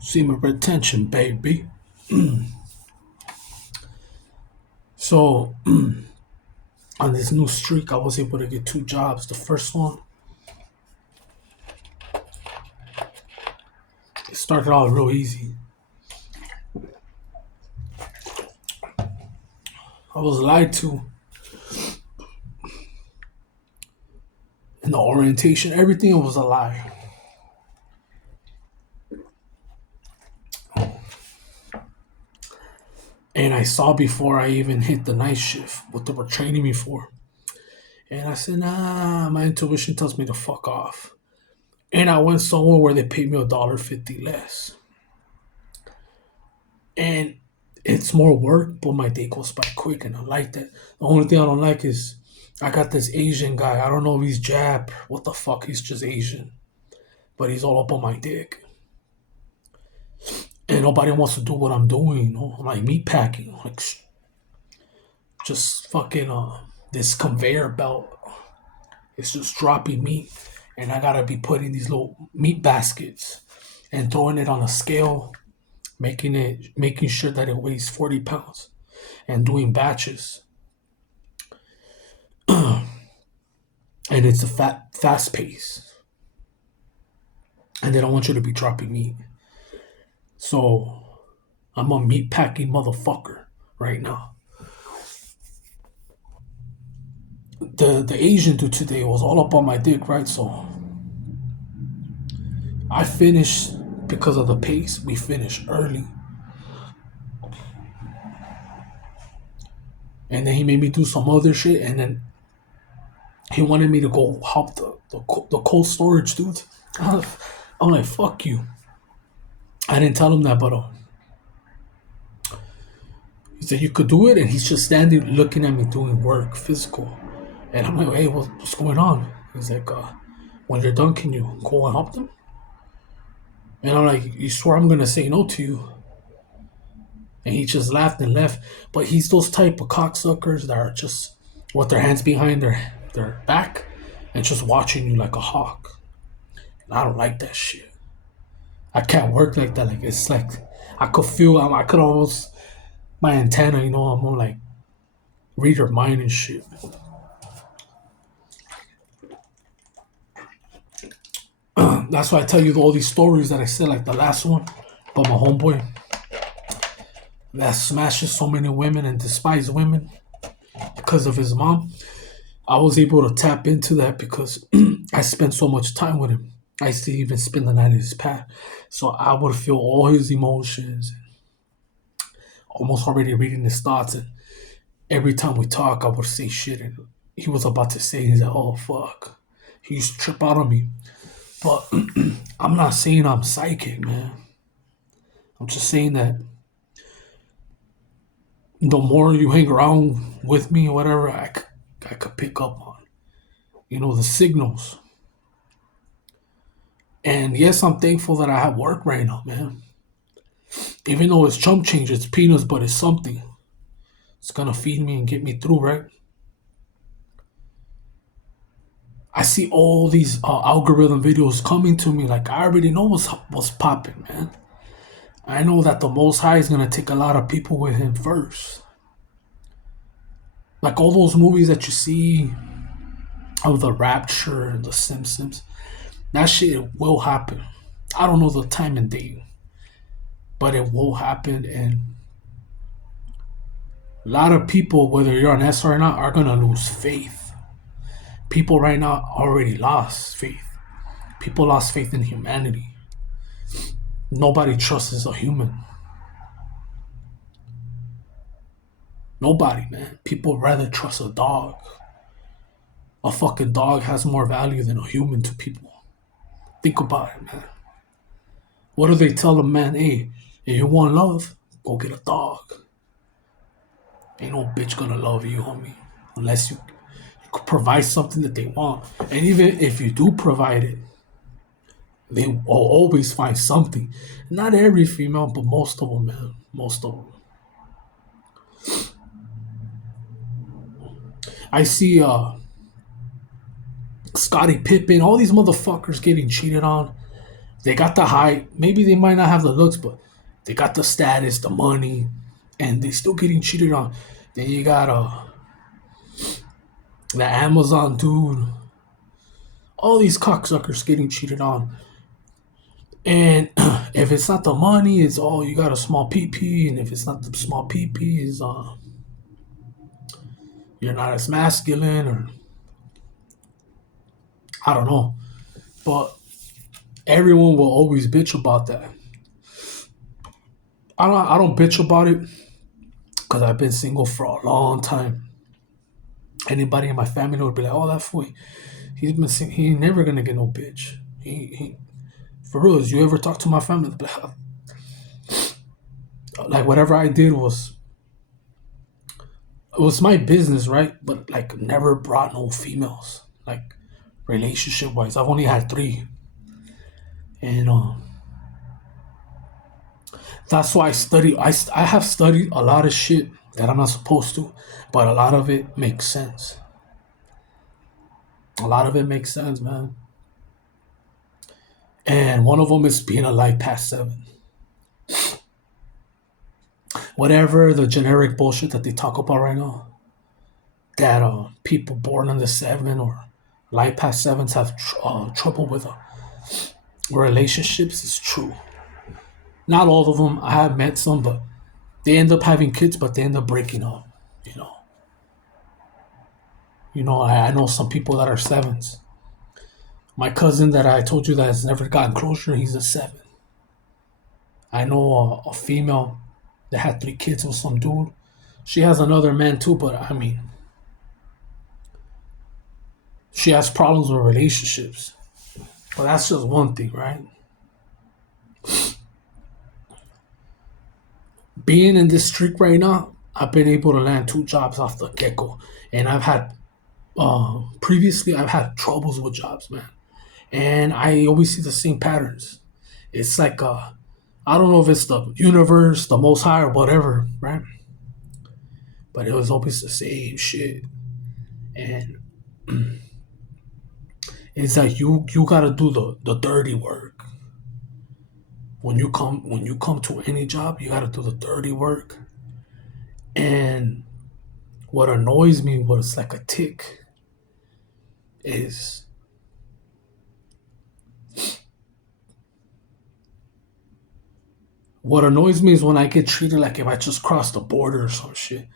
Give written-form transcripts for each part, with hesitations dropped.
Semen retention, baby. So on this new streak, I was able to get two jobs. The first one, it started out real easy. I was lied to in the orientation. Everything was a lie. And I saw before I even hit the night shift what they were training me for. And I said, nah, my intuition tells me to fuck off. And I went somewhere where they paid me $1.50 less. And it's more work, but my day goes by quick, and I like that. The only thing I don't like is I got this Asian guy. I don't know if he's Jap. What the fuck? He's just Asian, but he's all up on my dick, and nobody wants to do what I'm doing. You know, I'm like meat packing, like just fucking this conveyor belt. It's just dropping meat, and I gotta be putting these little meat baskets and throwing it on a scale, making sure that it weighs 40 pounds, and doing batches. And it's a fast pace, and they don't want you to be dropping meat. So I'm a meat packing motherfucker right now. The Asian dude today was all up on my dick, right? So I finished because of the pace. We finished early, and then he made me do some other shit, and then he wanted me to go help the cold storage dude. I'm like, fuck you. I didn't tell him that, but he said you could do it, and he's just standing looking at me doing work, physical. And I'm like, hey, what's going on? He's like, when you're done, can you go and help them? And I'm like, you swear I'm gonna say no to you? And he just laughed and left. But he's those type of cocksuckers that are just with their hands behind their back and just watching you like a hawk. And I don't like that shit. I can't work like that. Like it's like I could feel. I could almost my antenna. You know, I'm gonna like read her mind and shit. That's why I tell you all these stories that I said, like the last one about my homeboy that smashes so many women and despises women because of his mom. I was able to tap into that because I spent so much time with him. I used to even spend the night in his pad. So I would feel all his emotions, almost already reading his thoughts. And every time we talk, I would say shit. And he was about to say, he's like, oh, fuck. He used to trip out on me. But I'm not saying I'm psychic, man. I'm just saying that the more you hang around with me or whatever, I could pick up on, the signals. And yes, I'm thankful that I have work right now, man. Even though it's chump change, it's peanuts, but it's something. It's gonna feed me and get me through, right? I see all these algorithm videos coming to me like I already know what's popping, man. I know that the Most High is gonna take a lot of people with him first. Like all those movies that you see of the Rapture and the Simpsons, that shit will happen. I don't know the time and date, but it will happen, and a lot of people, whether you're an S or not, are gonna lose faith. People right now already lost faith. People lost faith in humanity. Nobody trusts a human. Nobody, man. People rather trust a dog. A fucking dog has more value than a human to people. Think about it, man. What do they tell a man? Hey, if you want love, go get a dog. Ain't no bitch gonna love you, homie, unless you could provide something that they want. And even if you do provide it, they will always find something. Not every female, but most of them, man. Most of them. I see Scottie Pippen, all these motherfuckers getting cheated on. They got the height. Maybe they might not have the looks, but they got the status, the money, and they still getting cheated on. Then you got the Amazon dude. All these cocksuckers getting cheated on. And if it's not the money, it's all you got a small PP. And if it's not the small PP, is you're not as masculine, or I don't know. But everyone will always bitch about that. I don't bitch about it because I've been single for a long time. Anybody in my family would be like, "Oh, that fool, he ain't never gonna get no bitch." He for real. As you ever talk to my family, like whatever I did was it was my business, right? But like never brought no females, like relationship wise. I've only had three, and that's why I have studied a lot of shit that I'm not supposed to, but a lot of it makes sense. A lot of it makes sense, man. And one of them is being a life past seven. Whatever the generic bullshit that they talk about right now, that people born in the seven or life past sevens have trouble with relationships is true. Not all of them. I have met some, but they end up having kids, but they end up breaking up. You know, I know some people that are sevens. My cousin that I told you that has never gotten closure, he's a seven. I know a female that had three kids with some dude. She has another man too, but I mean, she has problems with relationships. But that's just one thing, right? Being in this streak right now, I've been able to land two jobs off the get go, and I've had previously I've had troubles with jobs, man, and I always see the same patterns. It's like I don't know if it's the universe, the Most High, or whatever, right? But it was always the same shit, and it's like you gotta do the dirty work. When you come to any job, you gotta do the dirty work. And what annoys me, what is like a tick, is what annoys me is when I get treated like if I just crossed the border or some shit,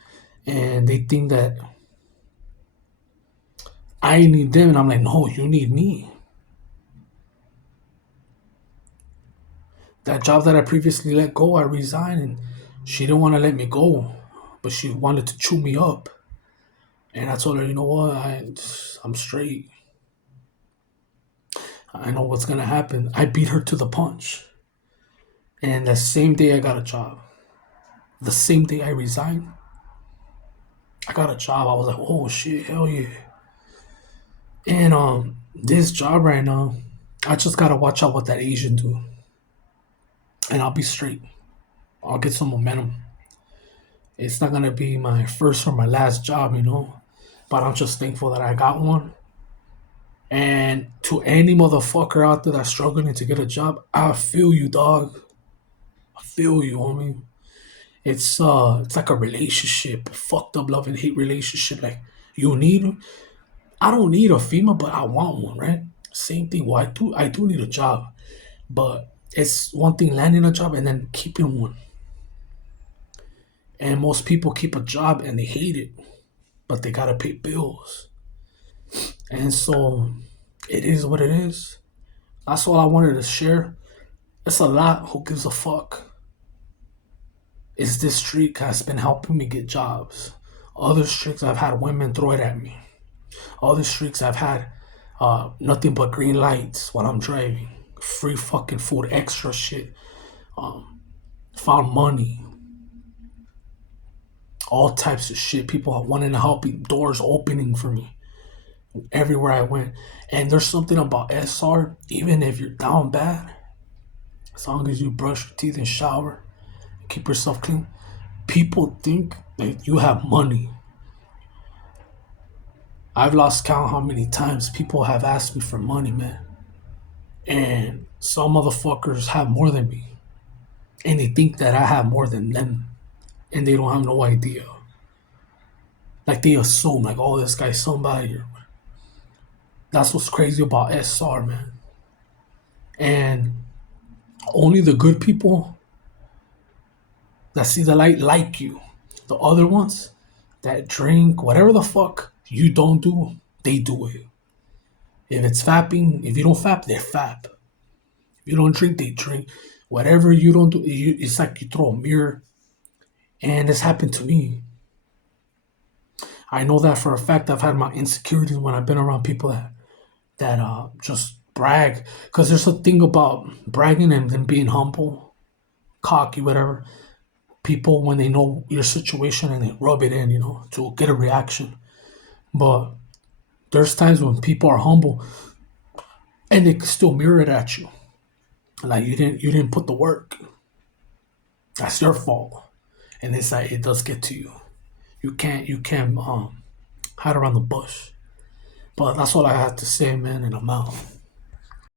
and they think that I need them, and I'm like, no, you need me. That job that I previously let go, I resigned, and she didn't want to let me go, but she wanted to chew me up. And I told her, you know what, I'm straight. I know what's gonna happen. I beat her to the punch, and the same day I got a job. The same day I resigned, I got a job. I was like, oh shit, hell yeah. And this job right now, I just gotta watch out what that Asian do, and I'll be straight. I'll get some momentum. It's not gonna be my first or my last job, but I'm just thankful that I got one. And to any motherfucker out there that's struggling to get a job, I feel you, dog. I feel you, homie. It's like a relationship, fucked up love and hate relationship. Like you need, I don't need a female, but I want one, right? Same thing. Well, I do need a job, but it's one thing landing a job and then keeping one. And most people keep a job and they hate it, but they gotta pay bills. And so it is what it is. That's all I wanted to share. It's a lot. Who gives a fuck? Is this streak has been helping me get jobs. Other streaks I've had women throw it at me. Other streaks I've had nothing but green lights while I'm driving. Free fucking food, extra shit. Found money. All types of shit. People wanting to help me. Doors opening for me everywhere I went. And there's something about SR, even if you're down bad, as long as you brush your teeth and shower, keep yourself clean, people think that you have money. I've lost count how many times people have asked me for money, man. And Some motherfuckers have more than me, and they think that I have more than them, and they don't have no idea. Like they assume, like, oh, this guy's somebody. That's what's crazy about SR, man. And only the good people that see the light like you. The other ones that drink, whatever the fuck you don't do, they do it. If it's fapping, if you don't fap, they're fap. If you don't drink, they drink. Whatever you don't do, it's like you throw a mirror. And this happened to me. I know that for a fact. I've had my insecurities when I've been around people that just brag. Because there's a thing about bragging and then being humble, cocky, whatever. People, when they know your situation and they rub it in, to get a reaction. But there's times when people are humble and they can still mirror it at you. Like you didn't put the work. That's your fault. And it's like it does get to you. You can't hide around the bush. But that's all I have to say, man, and I'm out.